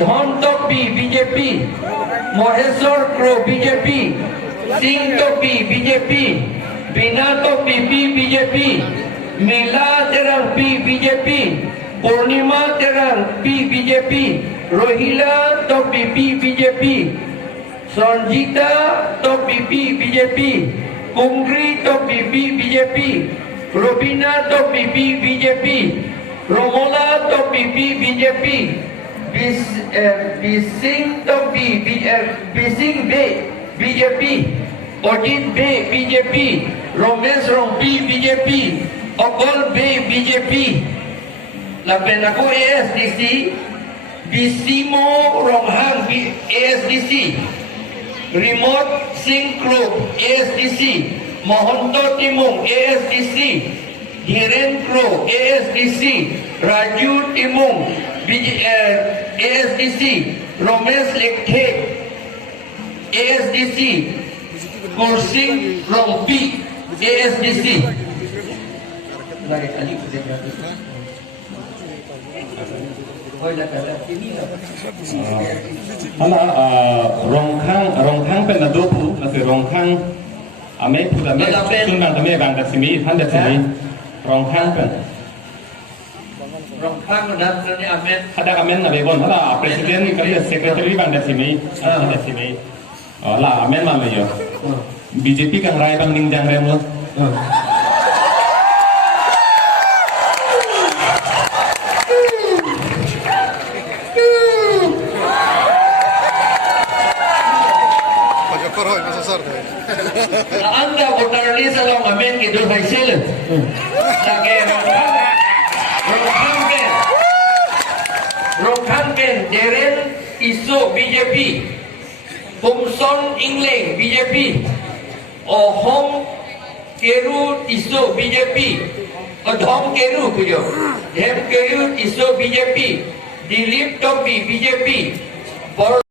ধন Topi BJP, Maheshwar Kro BJP, Singh Topi BJP, Bina Topi BJP, Mila Terar BJP, Purnima Terar BJP, Rohila Topi BJP, Sanjita Topi BJP, Kungri Topi BJP, Rabina Topi BJP, Ramla Topi BJP, Bising Topi Bising Be BJP, Ajit বে BJP, Ramesh রম্পি BJP, অকল বে BJP. Laban ako ASDC, Bisimo Ronghang ASDC, Remote Singh Group ASDC, Mohonto Timung ASDC, Hiren Kro ASDC, Raju Timung ASDC, Romesh Lekhe ASDC, Kursing Rompi ASDC. Lagi kali Hala rongkhang pen na dopu na si rongkhang ame pula me sun bang tame bang dasimi han dasimi rongkhang pen ni amen ada amen na bebon hala presiden kali secretary bang dasimi dasimi la amen ma me yo BJP kang rai bang ningjang rem lo Anda votar ni salam amen gitu hasil. Lagi Rongkhang Ben Deren Isu BJP, Pumson Ingling BJP, Ohong Keru Isu BJP, Odhom Keru pujo, Hem Keru Isu BJP, Dilip Topi BJP.